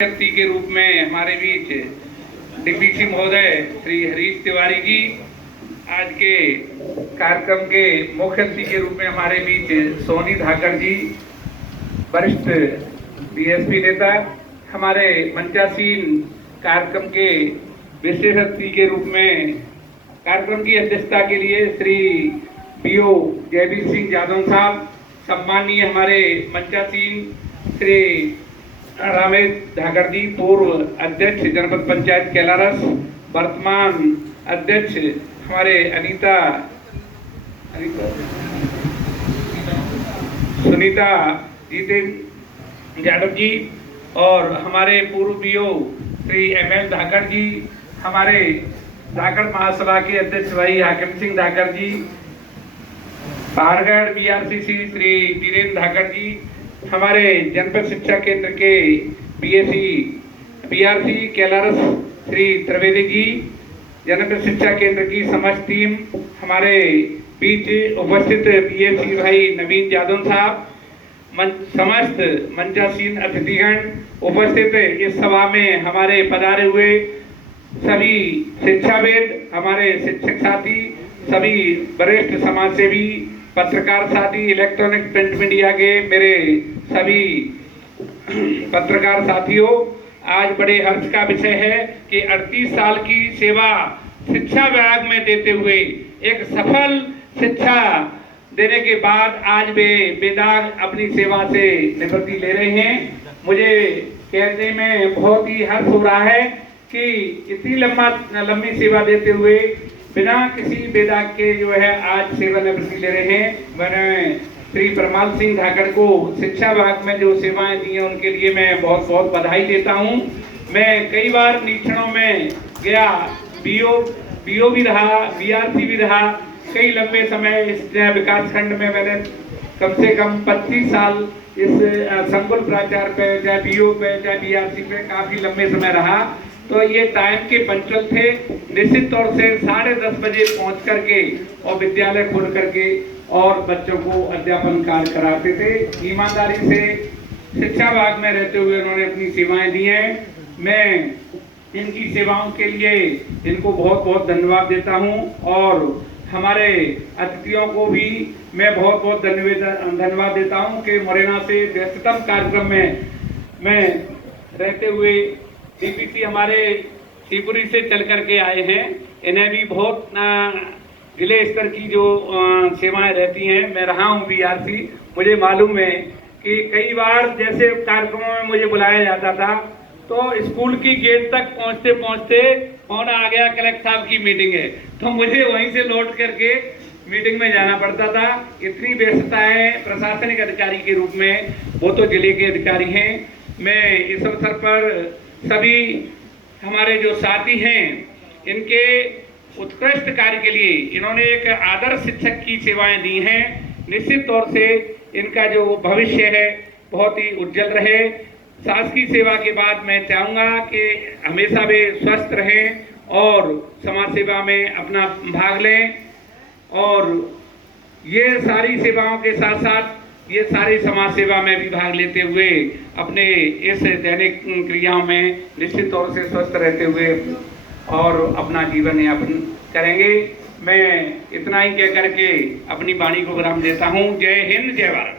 व्यक्ति के रूप में हमारे बीच डीपीसी महोदय श्री हरीश तिवारी जी, आज के कार्यक्रम के मुख्य अतिथि के रूप में हमारे बीच सोनी धाकड़ जी, वरिष्ठ बीएसपी नेता, हमारे मंचासीन कार्यक्रम के विशेष अतिथि के रूप में कार्यक्रम की अध्यक्षता के लिए श्री बीओ जयवीर सिंह यादव साहब, सम्माननीय हमारे मंचासीन श्री रामेश धाकड़ जी, पूर्व अध्यक्ष जनपद पंचायत कैलारस, वर्तमान अध्यक्ष हमारे सुनीता जितेंद्र यादव जी, और हमारे पूर्व बीओ श्री एमएल धाकड़ जी, हमारे धाकड़ महासभा के अध्यक्ष भाई हाकिम सिंह धाकड़ जी, पहाड़गढ़ बीआरसीसी श्री वीरेंद्र धाकड़ जी, हमारे जनपद शिक्षा केंद्र के बीआरसी कैलारस श्री त्रिवेदी जी, जनपद शिक्षा केंद्र की समस्त टीम, हमारे बीच उपस्थित बीएससी भाई नवीन यादव साहब, समस्त मंचासीन अतिथिगण उपस्थित इस सभा में हमारे पधारे हुए सभी शिक्षाविद, हमारे शिक्षक साथी, सभी वरिष्ठ समाजसेवी, पत्रकार साथी, इलेक्ट्रॉनिक प्रिंट मीडिया के मेरे सभी पत्रकार साथियों, आज बड़े हर्ष का विषय है कि 38 साल की सेवा शिक्षा विभाग में देते हुए एक सफल शिक्षा देने के बाद आज वे बेदाग अपनी सेवा से निवृत्ति ले रहे हैं। मुझे कहने में बहुत ही हर्ष हो रहा है कि इतनी लंबी सेवा देते हुए बिना किसी बेदाग के जो है आज सेवानिवृत्ति ले रहे हैं। मैंने श्री परमाल सिंह धाकड़ को शिक्षा विभाग में जो सेवाएं दी हैं उनके लिए मैं बहुत बहुत बधाई देता हूं। मैं कई बार निरीक्षणों में गया, बीओ भी रहा, बीआरसी भी रहा, कई लंबे समय इस विकास खंड में मैंने कम से कम 25 साल इस संकुल प्राचार्य पे, चाहे बीओ पे, चाहे बीआरसी पे काफी लंबे समय रहा। तो ये टाइम के पंचल थे। निश्चित तौर से 10:30 बजे पहुंच करके और विद्यालय खोल करके और बच्चों को अध्यापन कार्य कराते थे। ईमानदारी से शिक्षा विभाग में रहते हुए उन्होंने अपनी सेवाएं दी हैं। मैं इनकी सेवाओं के लिए इनको बहुत बहुत धन्यवाद देता हूं, और हमारे अतिथियों को भी मैं बहुत बहुत धन्यवाद देता हूं कि मुरैना से व्यस्ततम कार्यक्रम में मैं रहते हुए डीपीसी हमारे शिवपुरी से चल करके आए हैं। इन्हें भी बहुत जिले स्तर की जो सेवाएं रहती हैं, मैं रहा हूं बीआरसी, मुझे मालूम है कि कई बार जैसे कार्यक्रमों में मुझे बुलाया जाता था तो स्कूल की गेट तक पहुंचते पहुंचते फोन आ गया, कलेक्टर साहब की मीटिंग है, तो मुझे वहीं से लौट करके मीटिंग में जाना पड़ता था। इतनी व्यस्तता है प्रशासनिक अधिकारी के रूप में, वो तो जिले के अधिकारी हैं। मैं इस अवसर पर सभी हमारे जो साथी हैं, इनके उत्कृष्ट कार्य के लिए इन्होंने एक आदर्श शिक्षक की सेवाएं दी हैं। निश्चित तौर से इनका जो भविष्य है बहुत ही उज्जवल रहे। शासकीय सेवा के बाद मैं चाहूँगा कि हमेशा वे स्वस्थ रहें और समाज सेवा में अपना भाग लें, और ये सारी सेवाओं के साथ साथ ये सारी समाज सेवा में भी भाग लेते हुए अपने इस दैनिक क्रियाओं में निश्चित तौर से स्वस्थ रहते हुए और अपना जीवन यापन करेंगे। मैं इतना ही कह करके अपनी वाणी को विराम देता हूँ। जय हिंद, जय भारत।